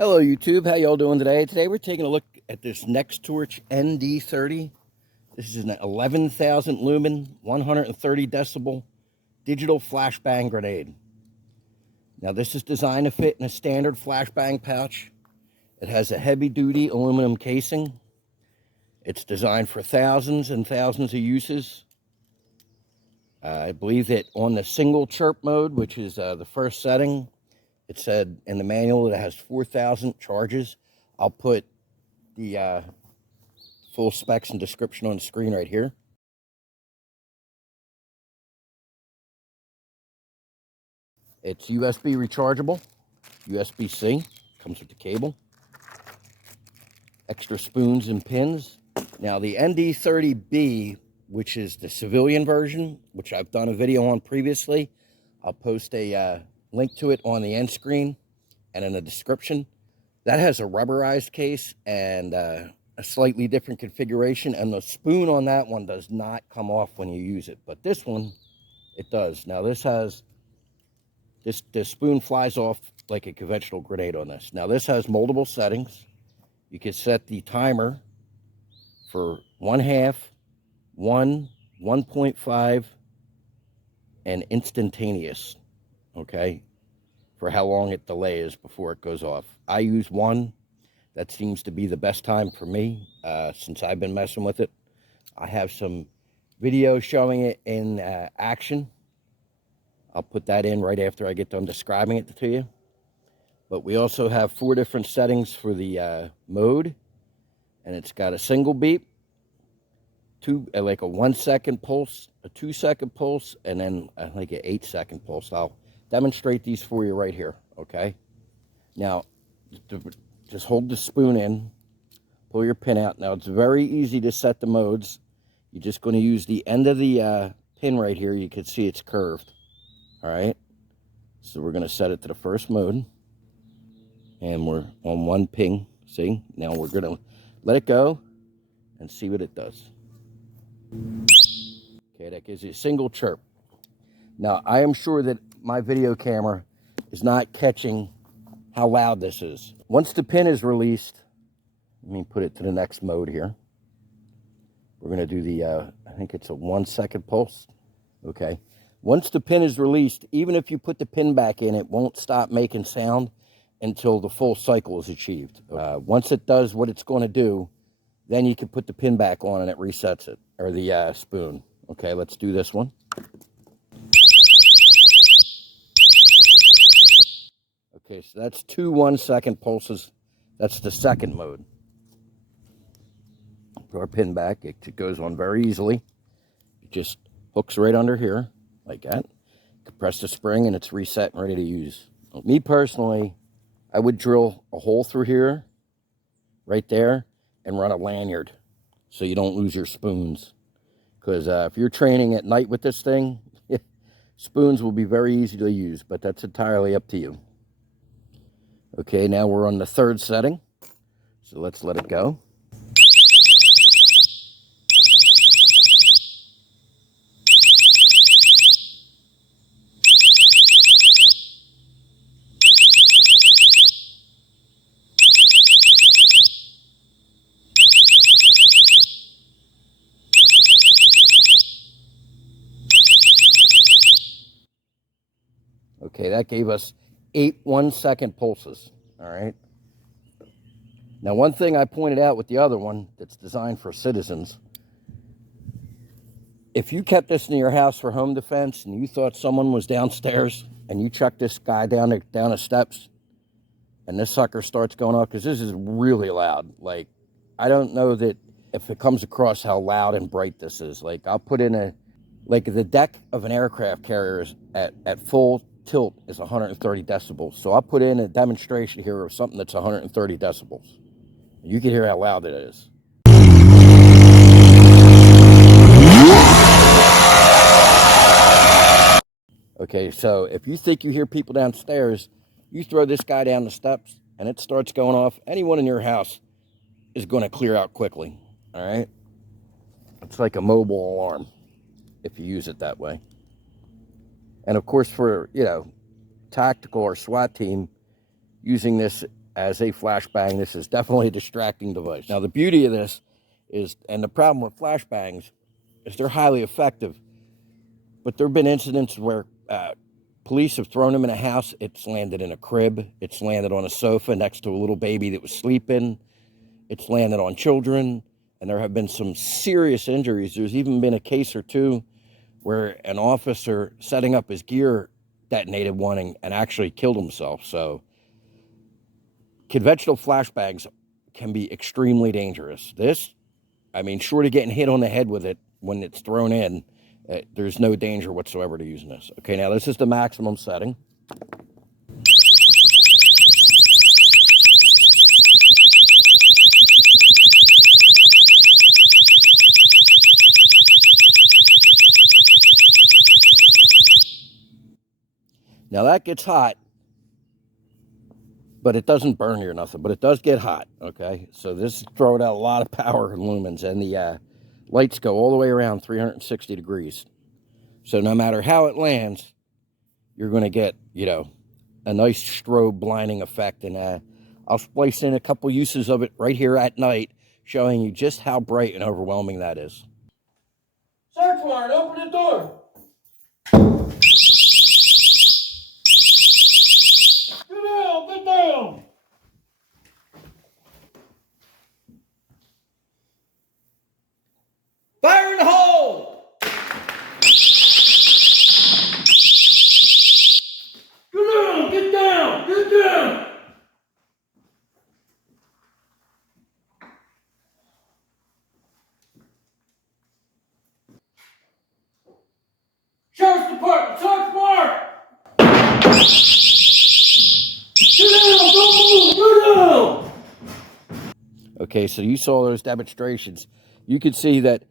Hello YouTube, how y'all doing today? Today we're taking a look at this NEXTORCH ND30. This is an 11,000 lumen, 130 decibel digital flashbang grenade. Now this is designed to fit in a standard flashbang pouch. It has a heavy duty aluminum casing. It's designed for thousands and thousands of uses. I believe that on the single chirp mode, which is the first setting, it said in the manual that it has 4,000 charges. I'll put the full specs and description on the screen right here. It's USB rechargeable, USB-C, comes with the cable. Extra spoons and pins. Now the ND30B, which is the civilian version, which I've done a video on previously, I'll post a link to it on the end screen and in the description. That has a rubberized case and a slightly different configuration, and the spoon on that one does not come off when you use it, but this one, it does. Now this has, this spoon flies off like a conventional grenade on this. Now this has multiple settings. You can set the timer for 1/2, 1, 1.5, and instantaneous. Okay, for how long it delays before it goes off. I use 1. That seems to be the best time for me since I've been messing with it. I have some video showing it in action. I'll put that in right after I get done describing it to you. But we also have 4 different settings for the mode, and it's got a single beep, like a 1-second pulse, a 2-second pulse, and then like an 8-second pulse. I'll demonstrate these for you right here, okay? Now, just hold the spoon in, pull your pin out. Now, it's very easy to set the modes. You're just going to use the end of the pin right here. You can see it's curved, all right? So we're going to set it to the first mode, and we're on 1 ping, see? Now we're going to let it go and see what it does. Okay, that gives you a single chirp. Now, I am sure that my video camera is not catching how loud this is. Once the pin is released, let me put it to the next mode here. We're going to do the, I think it's a 1-second pulse. Okay. Once the pin is released, even if you put the pin back in, it won't stop making sound until the full cycle is achieved. Once it does what it's going to do, then you can put the pin back on and it resets it, or the spoon. Okay, let's do this one. Okay, so that's 2 1-second pulses. That's the second mode. Put our pin back. It goes on very easily. It just hooks right under here, like that. Press the spring and it's reset and ready to use. Me personally, I would drill a hole through here, right there, and run a lanyard so you don't lose your spoons. Because if you're training at night with this thing, spoons will be very easy to use, but that's entirely up to you. Okay, now we're on the 3rd setting, so let's let it go. Okay, that gave us 8 1-second pulses, all right? Now, one thing I pointed out with the other one that's designed for citizens, if you kept this in your house for home defense and you thought someone was downstairs and you chucked this guy down the steps and this sucker starts going off, because this is really loud. Like, I don't know that if it comes across how loud and bright this is. Like, I'll put in like the deck of an aircraft carrier is at full tilt is 130 decibels. So I'll put in a demonstration here of something that's 130 decibels. You can hear how loud it is. Okay, so if you think you hear people downstairs, you throw this guy down the steps and it starts going off, anyone in your house is going to clear out quickly, all right? It's like a mobile alarm if you use it that way. And of course, for, you know, tactical or SWAT team, using this as a flashbang. This is definitely a distracting device. Now, the beauty of this is, and the problem with flashbangs, is they're highly effective. But there have been incidents where police have thrown them in a house. It's landed in a crib. It's landed on a sofa next to a little baby that was sleeping. It's landed on children. And there have been some serious injuries. There's even been a case or two where an officer setting up his gear detonated one and actually killed himself. So conventional flashbangs can be extremely dangerous. This, I mean, short of getting hit on the head with it when it's thrown in, there's no danger whatsoever to using this. Okay, now this is the maximum setting. Now that gets hot, but it doesn't burn you or nothing, but it does get hot, okay? So this is throwing out a lot of power and lumens, and the lights go all the way around 360 degrees. So no matter how it lands, you're going to get, you know, a nice strobe blinding effect. And I'll splice in a couple uses of it right here at night, showing you just how bright and overwhelming that is. Search warrant, open the door. Get down. Fire in the hole! Get down! Get down! Sheriff's Department, search warrant! Get down! Don't move! Get down! Okay, so you saw those demonstrations. You could see that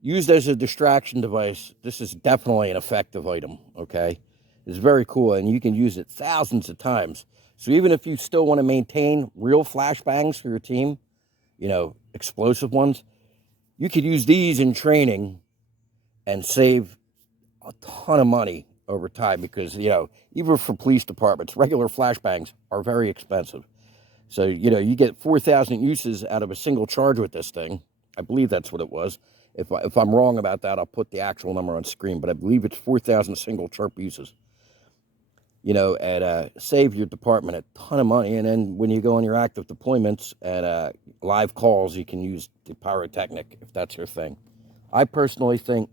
used as a distraction device, this is definitely an effective item, okay? It's very cool, and you can use it thousands of times. So even if you still want to maintain real flashbangs for your team, you know, explosive ones, you could use these in training and save a ton of money over time because, you know, even for police departments, regular flashbangs are very expensive. So, you know, you get 4,000 uses out of a single charge with this thing. I believe that's what it was. If I'm wrong about that, I'll put the actual number on screen, but I believe it's 4,000 single chirp uses. You know, and save your department a ton of money. And then when you go on your active deployments and live calls, you can use the pyrotechnic if that's your thing. I personally think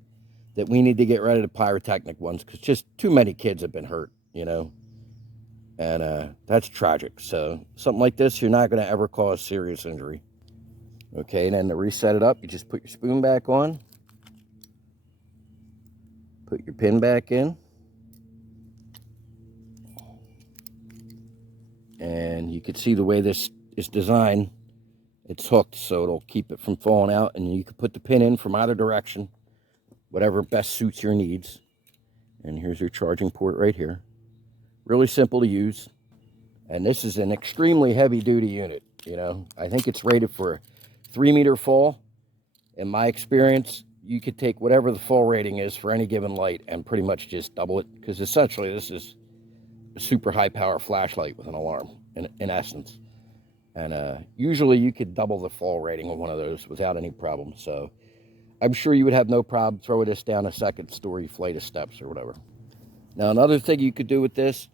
that we need to get rid of the pyrotechnic ones because just too many kids have been hurt, you know, and that's tragic. So something like this, you're not going to ever cause serious injury. Okay, and then to reset it up, you just put your spoon back on, put your pin back in, and you can see the way this is designed. It's hooked, so it'll keep it from falling out, and you can put the pin in from either direction, whatever best suits your needs. And here's your charging port right here. Really simple to use, and this is an extremely heavy-duty unit, you know. I think it's rated for 3-meter fall. In my experience, you could take whatever the fall rating is for any given light and pretty much just double it, because essentially this is a super high power flashlight with an alarm in essence. And usually you could double the fall rating of one of those without any problem. So I'm sure you would have no problem throwing this down a second-story flight of steps or whatever. Now, another thing you could do with this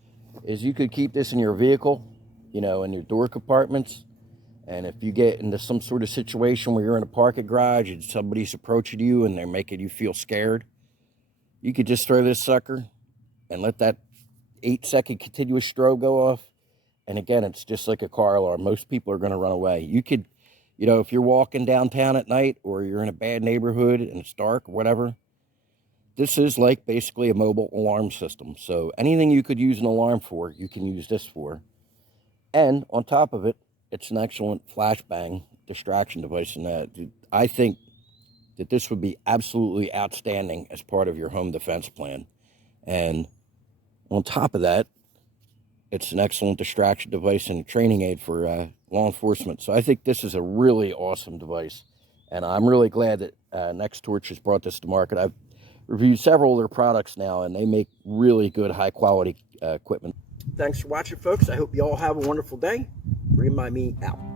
is you could keep this in your vehicle, you know, in your door compartments. And if you get into some sort of situation where you're in a parking garage and somebody's approaching you and they're making you feel scared, you could just throw this sucker and let that 8-second continuous strobe go off. And again, it's just like a car alarm. Most people are going to run away. You could, you know, if you're walking downtown at night or you're in a bad neighborhood and it's dark or whatever, this is like basically a mobile alarm system. So anything you could use an alarm for, you can use this for. And on top of it, it's an excellent flashbang distraction device. And I think that this would be absolutely outstanding as part of your home defense plan. And on top of that, it's an excellent distraction device and a training aid for law enforcement. So I think this is a really awesome device. And I'm really glad that NEXTORCH has brought this to market. I've reviewed several of their products now, and they make really good, high-quality equipment. Thanks for watching, folks. I hope you all have a wonderful day. Green by Me out.